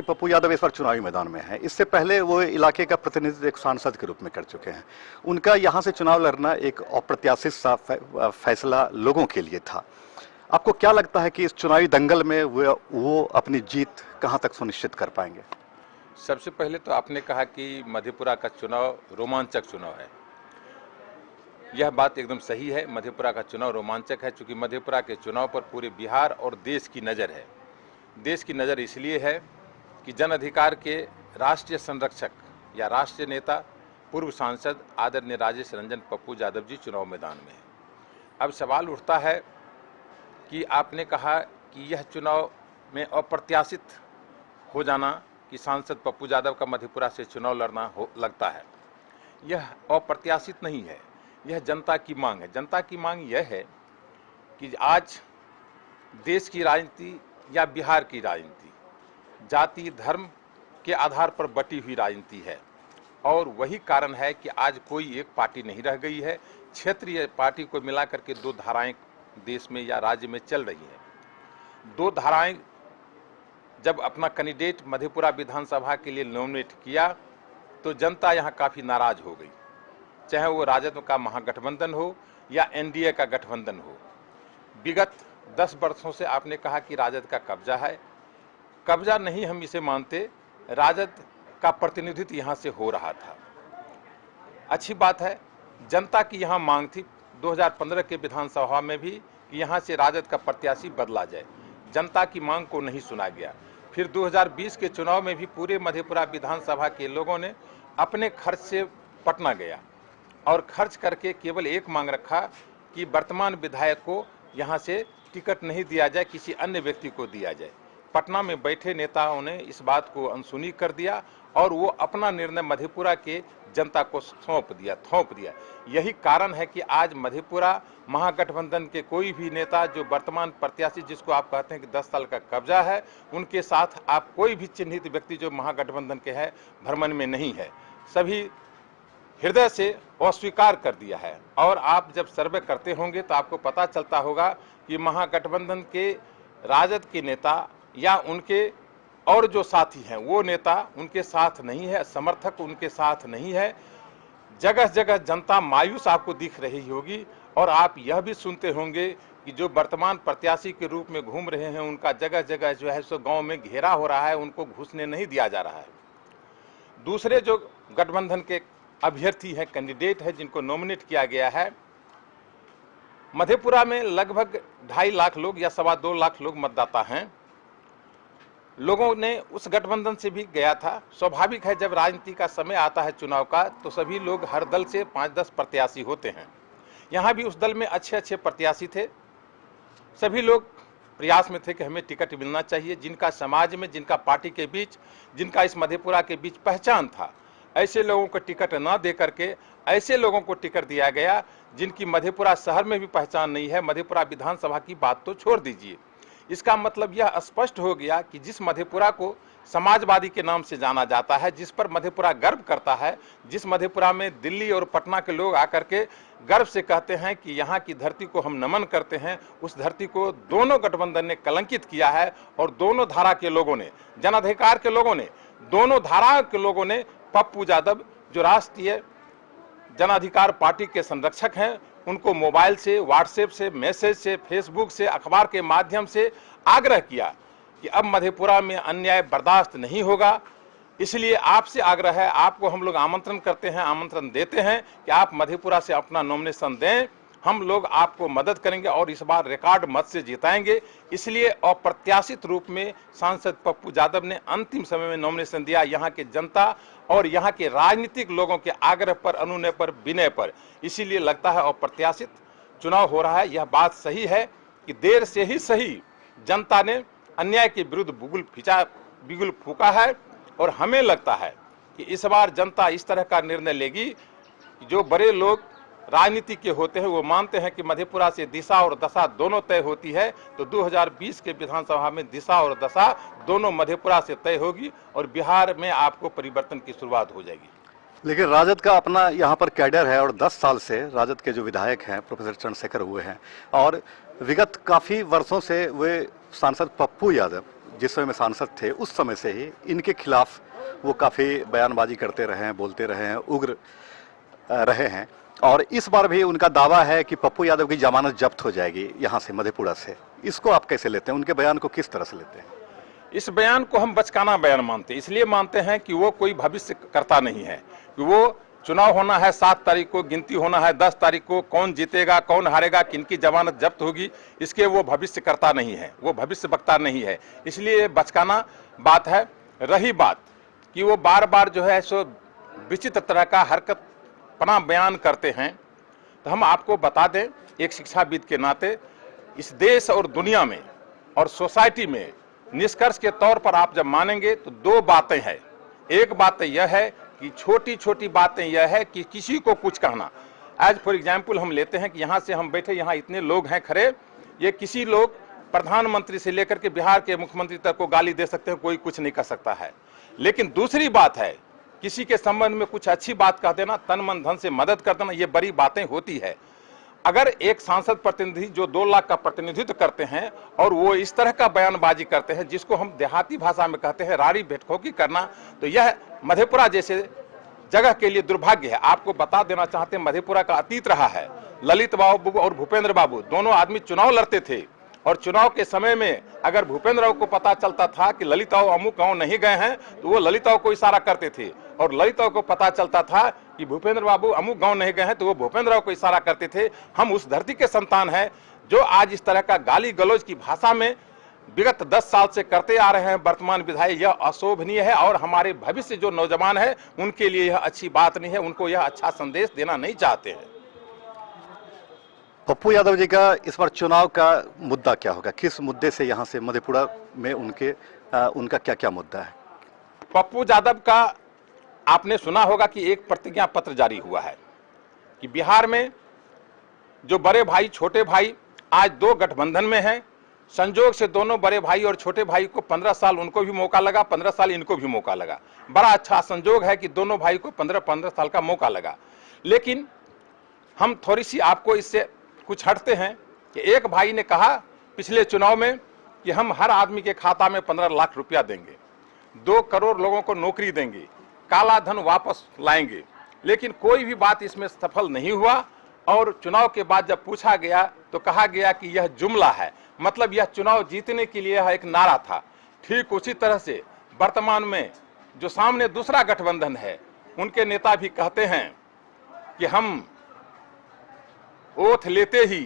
पप्पू यादव इस बार चुनावी मैदान में है। इससे पहले वो इलाके का प्रतिनिधित्व एक सांसद के रूप में कर चुके हैं। उनका यहां से चुनाव लड़ना एक अप्रत्याशित सा फैसला लोगों के लिए था। आपको क्या लगता है कि इस चुनावी दंगल में वो अपनी जीत कहां तक सुनिश्चित कर पाएंगे? सबसे पहले तो आपने कहा कि मधेपुरा का चुनाव रोमांचक चुनाव है। यह बात एकदम सही है। मधेपुरा का चुनाव रोमांचक है क्योंकि मधेपुरा के चुनाव पर पूरे बिहार और देश की नज़र है। देश की नज़र इसलिए है कि जन अधिकार के राष्ट्रीय संरक्षक या राष्ट्रीय नेता पूर्व सांसद आदरणीय राजेश रंजन पप्पू यादव जी चुनाव मैदान में हैं। अब सवाल उठता है कि आपने कहा कि यह चुनाव में अप्रत्याशित हो जाना कि सांसद पप्पू यादव का मधेपुरा से चुनाव लड़ना लगता है। यह अप्रत्याशित नहीं है, यह जनता की मांग है। जनता की मांग यह है कि आज देश की राजनीति या बिहार की राजनीति जाति धर्म के आधार पर बटी हुई राजनीति है और वही कारण है कि आज कोई एक पार्टी नहीं रह गई है। क्षेत्रीय पार्टी को मिलाकर के दो धाराएं देश में या राज्य में चल रही हैं। दो धाराएं जब अपना कैंडिडेट मधेपुरा विधानसभा के लिए नॉमिनेट किया तो जनता यहां काफ़ी नाराज हो गई, चाहे वो राजद का महागठबंधन हो या एनडीए का गठबंधन हो। विगत 10 वर्षों से आपने कहा कि राजद का कब्जा है। कब्जा नहीं हम इसे मानते, राजद का प्रतिनिधित्व यहाँ से हो रहा था। अच्छी बात है, जनता की यहाँ मांग थी 2015 के विधानसभा में भी कि यहाँ से राजद का प्रत्याशी बदला जाए। जनता की मांग को नहीं सुना गया। फिर 2020 के चुनाव में भी पूरे मधेपुरा विधानसभा के लोगों ने अपने खर्च से पटना गया और खर्च करके केवल एक मांग रखा कि वर्तमान विधायक को यहाँ से टिकट नहीं दिया जाए, किसी अन्य व्यक्ति को दिया जाए। पटना में बैठे नेताओं ने इस बात को अनसुनी कर दिया और वो अपना निर्णय मधेपुरा के जनता को थोप दिया। यही कारण है कि आज मधेपुरा महागठबंधन के कोई भी नेता जो वर्तमान प्रत्याशी जिसको आप कहते हैं कि 10 साल का कब्जा है, उनके साथ आप कोई भी चिन्हित व्यक्ति जो महागठबंधन के है भ्रमण में नहीं है। सभी हृदय से अस्वीकार कर दिया है। और आप जब सर्वे करते होंगे तो आपको पता चलता होगा कि महागठबंधन के राजद के नेता या उनके और जो साथी हैं वो नेता उनके साथ नहीं है, समर्थक उनके साथ नहीं है। जगह जगह जनता मायूस आपको दिख रही होगी और आप यह भी सुनते होंगे कि जो वर्तमान प्रत्याशी के रूप में घूम रहे हैं उनका जगह जगह जो है सो गांव में घेरा हो रहा है, उनको घुसने नहीं दिया जा रहा है। दूसरे जो गठबंधन के अभ्यर्थी है, कैंडिडेट है, जिनको नॉमिनेट किया गया है, मधेपुरा में लगभग 2.5 लाख लोग या 2.25 लाख लोग मतदाता हैं। लोगों ने उस गठबंधन से भी गया था। स्वाभाविक है, जब राजनीति का समय आता है चुनाव का तो सभी लोग हर दल से 5-10 प्रत्याशी होते हैं। यहाँ भी उस दल में अच्छे प्रत्याशी थे। सभी लोग प्रयास में थे कि हमें टिकट मिलना चाहिए। जिनका समाज में, जिनका पार्टी के बीच, जिनका इस मधेपुरा के बीच पहचान था, ऐसे लोगों को टिकट ना दे करके ऐसे लोगों को टिकट दिया गया जिनकी मधेपुरा शहर में भी पहचान नहीं है। मधेपुरा विधानसभा की बात तो छोड़ दीजिए। इसका मतलब यह स्पष्ट हो गया कि जिस मधेपुरा को समाजवादी के नाम से जाना जाता है, जिस पर मधेपुरा गर्व करता है, जिस मधेपुरा में दिल्ली और पटना के लोग आकर के गर्व से कहते हैं कि यहाँ की धरती को हम नमन करते हैं, उस धरती को दोनों गठबंधन ने कलंकित किया है। और दोनों धारा के लोगों ने, जन अधिकार के लोगों ने, दोनों धारा के लोगों ने पप्पू यादव जो राष्ट्रीय जन अधिकार पार्टी के संरक्षक हैं, उनको मोबाइल से, व्हाट्सएप से, मैसेज से, फेसबुक से, अखबार के माध्यम से आग्रह किया कि अब मधेपुरा में अन्याय बर्दाश्त नहीं होगा। इसलिए आपसे आग्रह है, आपको हम लोग आमंत्रण करते हैं, आमंत्रण देते हैं कि आप मधेपुरा से अपना नॉमिनेशन दें। हम लोग आपको मदद करेंगे और इस बार रिकॉर्ड मत से जिताएंगे। इसलिए अप्रत्याशित रूप में सांसद पप्पू यादव ने अंतिम समय में नॉमिनेशन दिया। यहाँ के जनता और यहाँ के राजनीतिक लोगों के आग्रह पर, अनुनय पर, विनय पर। इसीलिए लगता है अप्रत्याशित चुनाव हो रहा है। यह बात सही है कि देर से ही सही जनता ने अन्याय के विरुद्ध बिगुल फूका है और हमें लगता है कि इस बार जनता इस तरह का निर्णय लेगी कि जो बड़े लोग राजनीति के होते हैं वो मानते हैं कि मधेपुरा से दिशा और दशा दोनों तय होती है। तो 2020 के विधानसभा में दिशा और दशा दोनों मधेपुरा से तय होगी और बिहार में आपको परिवर्तन की शुरुआत हो जाएगी। लेकिन राजद का अपना यहाँ पर कैडर है और 10 साल से राजद के जो विधायक हैं प्रोफेसर चंद्रशेखर हुए हैं और विगत काफ़ी वर्षों से वे सांसद पप्पू यादव जिस समय में सांसद थे उस समय से ही इनके खिलाफ वो काफ़ी बयानबाजी करते रहे हैं, बोलते रहे हैं, उग्र रहे हैं। और इस बार भी उनका दावा है कि पप्पू यादव की जमानत जब्त हो जाएगी यहाँ से, मधेपुरा से। इसको आप कैसे लेते हैं, उनके बयान को किस तरह से लेते हैं? इस बयान को हम बचकाना बयान मानते हैं। इसलिए मानते हैं कि वो कोई भविष्य करता नहीं है, कि वो चुनाव होना है 7 तारीख को, गिनती होना है 10 तारीख को, कौन जीतेगा कौन हारेगा, किनकी जमानत जब्त होगी, इसके वो भविष्य करता नहीं है, वो भविष्य वक्ता नहीं है। इसलिए बचकाना बात है। रही बात कि वो बार बार जो है सो विचित्र तरह का हरकत पना बयान करते हैं, तो हम आपको बता दें एक शिक्षाविद के नाते, इस देश और दुनिया में और सोसाइटी में निष्कर्ष के तौर पर आप जब मानेंगे तो 2 बातें हैं। एक बात यह है कि छोटी छोटी बातें यह है कि किसी को कुछ कहना। एज फॉर एग्जाम्पल हम लेते हैं कि यहाँ से हम बैठे, यहाँ इतने लोग हैं खड़े, ये किसी लोग प्रधानमंत्री से लेकर के बिहार के मुख्यमंत्री तक को गाली दे सकते हैं, कोई कुछ नहीं कर सकता है। लेकिन दूसरी बात है किसी के संबंध में कुछ अच्छी बात कह देना, तन मन धन से मदद कर देना, ये बड़ी बातें होती है। अगर एक सांसद प्रतिनिधि जो 2 लाख का प्रतिनिधित्व करते हैं और वो इस तरह का बयानबाजी करते हैं, जिसको हम देहाती भाषा में कहते हैं राड़ी भेटखोकी करना, तो यह मधेपुरा जैसे जगह के लिए दुर्भाग्य है। आपको बता देना चाहते हैं मधेपुरा का अतीत रहा है। ललित बाबू और भूपेंद्र बाबू दोनों आदमी चुनाव लड़ते थे, और चुनाव के समय में अगर भूपेंद्र बाबू को पता चलता था कि ललित बाबू अमुक गांव नहीं गए हैं, तो वो ललित बाबू को इशारा करते थे, और ललित बाबू को पता चलता था कि भूपेंद्र बाबू अमुक गांव नहीं गए हैं, तो वो भूपेंद्र बाबू को इशारा करते थे। हम उस धरती के संतान हैं जो आज इस तरह का गाली गलौज की भाषा में विगत 10 साल से करते आ रहे हैं वर्तमान विधायक। यह अशोभनीय है और हमारे भविष्य जो नौजवान है उनके लिए यह अच्छी बात नहीं है, उनको यह अच्छा संदेश देना नहीं चाहते हैं। पप्पू यादव जी का इस बार चुनाव का मुद्दा क्या होगा? किस मुद्दे से यहाँ से मधेपुरा में उनका क्या क्या मुद्दा है? पप्पू यादव का आपने सुना होगा कि एक प्रतिज्ञा पत्र जारी हुआ है कि बिहार में जो बड़े भाई छोटे भाई आज 2 गठबंधन में हैं, संजोग से दोनों बड़े भाई और छोटे भाई को 15 साल उनको भी मौका लगा, 15 साल इनको भी मौका लगा। बड़ा अच्छा संजोग है कि दोनों भाई को 15-15 साल का मौका लगा। लेकिन हम थोड़ी सी आपको इससे कुछ हटते हैं कि एक भाई ने कहा पिछले चुनाव में कि हम हर आदमी के खाता में 15 लाख रुपया देंगे, 2 करोड़ लोगों को नौकरी देंगे, काला धन वापस लाएंगे। लेकिन कोई भी बात इसमें सफल नहीं हुआ, और चुनाव के बाद जब पूछा गया तो कहा गया कि यह जुमला है, मतलब यह चुनाव जीतने के लिए एक नारा था। ठीक उसी तरह से वर्तमान में जो सामने दूसरा गठबंधन है, उनके नेता भी कहते हैं कि हम ओथ लेते ही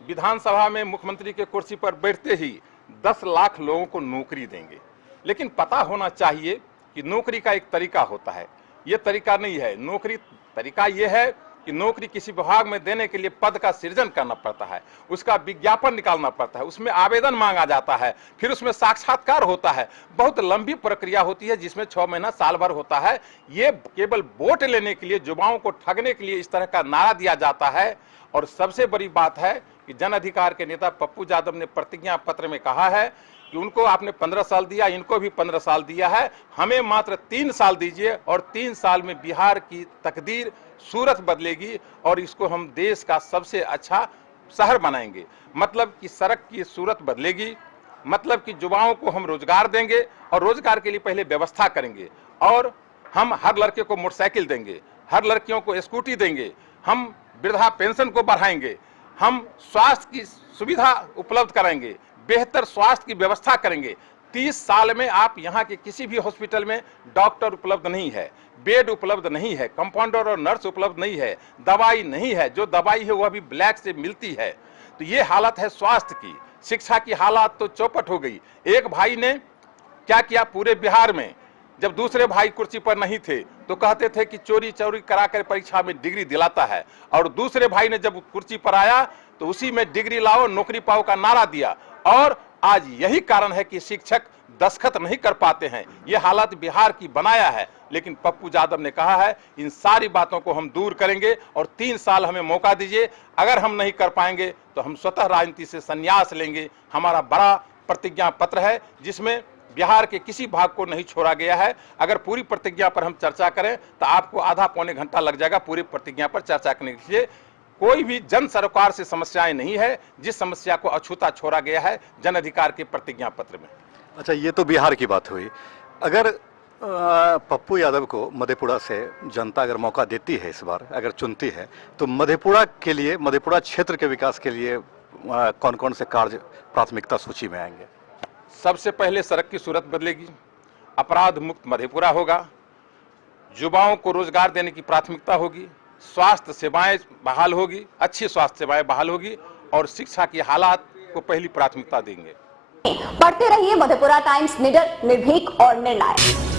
विधानसभा में मुख्यमंत्री के कुर्सी पर बैठते ही 10 लाख लोगों को नौकरी देंगे। लेकिन पता होना चाहिए कि नौकरी का एक तरीका होता है, ये तरीका नहीं है। नौकरी तरीका ये है कि नौकरी किसी विभाग में देने के लिए पद का सृजन करना पड़ता है, उसका विज्ञापन निकालना पड़ता है, उसमें आवेदन मांगा जाता है, फिर उसमें साक्षात्कार होता है, बहुत लंबी प्रक्रिया होती है जिसमें 6 महीना साल भर होता है। ये केवल वोट लेने के लिए, युवाओं को ठगने के लिए इस तरह का नारा दिया जाता है। और सबसे बड़ी बात है कि जन अधिकार के नेता पप्पू यादव ने प्रतिज्ञा पत्र में कहा है कि उनको आपने 15 साल दिया, इनको भी 15 साल दिया है, हमें मात्र 3 साल दीजिए, और 3 साल में बिहार की तकदीर सूरत बदलेगी और इसको हम देश का सबसे अच्छा शहर बनाएंगे। मतलब कि सड़क की सूरत बदलेगी, मतलब कि युवाओं को हम रोजगार देंगे, और रोजगार के लिए पहले व्यवस्था करेंगे, और हम हर लड़के को मोटरसाइकिल देंगे, हर लड़कियों को स्कूटी देंगे, हम वृद्धा पेंशन को बढ़ाएंगे, हम स्वास्थ्य की सुविधा उपलब्ध कराएंगे, बेहतर स्वास्थ्य की व्यवस्था करेंगे। 30 साल में आप यहाँ के किसी भी हॉस्पिटल में डॉक्टर उपलब्ध नहीं है, बेड उपलब्ध नहीं है, कंपाउंडर और नर्स उपलब्ध नहीं है, दवाई नहीं है, जो दवाई है वह भी ब्लैक से मिलती है। तो ये हालत है स्वास्थ्य की। शिक्षा की हालत तो चौपट हो गई। एक भाई ने क्या किया पूरे बिहार में, जब दूसरे भाई कुर्सी पर नहीं थे तो कहते थे कि चोरी चोरी करा कर परीक्षा में डिग्री दिलाता है, और दूसरे भाई ने जब कुर्सी पर आया तो उसी में डिग्री लाओ नौकरी पाओ का नारा दिया। और आज यही कारण है कि शिक्षक दस्तखत नहीं कर पाते हैं। ये हालत बिहार की बनाया है। लेकिन पप्पू यादव ने कहा है इन सारी बातों को हम दूर करेंगे और 3 साल हमें मौका दीजिए। अगर हम नहीं कर पाएंगे तो हम स्वतः राजनीति से संन्यास लेंगे। हमारा बड़ा प्रतिज्ञा पत्र है जिसमें बिहार के किसी भाग को नहीं छोड़ा गया है। अगर पूरी प्रतिज्ञा पर हम चर्चा करें तो आपको आधा पौने घंटा लग जाएगा पूरी प्रतिज्ञा पर चर्चा करने के लिए। कोई भी जन सरोकार से समस्याएं नहीं है, जिस समस्या को अछूता छोड़ा गया है जन अधिकार के प्रतिज्ञा पत्र में। अच्छा, ये तो बिहार की बात हुई। अगर पप्पू यादव को मधेपुरा से जनता अगर मौका देती है, इस बार अगर चुनती है, तो मधेपुरा के लिए, मधेपुरा क्षेत्र के विकास के लिए कौन कौन से कार्य प्राथमिकता सूची में आएंगे? सबसे पहले सड़क की सूरत बदलेगी, अपराध मुक्त मधेपुरा होगा, युवाओं को रोजगार देने की प्राथमिकता होगी, स्वास्थ्य सेवाएं बहाल होगी, अच्छी स्वास्थ्य सेवाएं बहाल होगी और शिक्षा की हालात को पहली प्राथमिकता देंगे। पढ़ते रहिए मधेपुरा टाइम्स, निडर, निर्भीक और निर्णायक।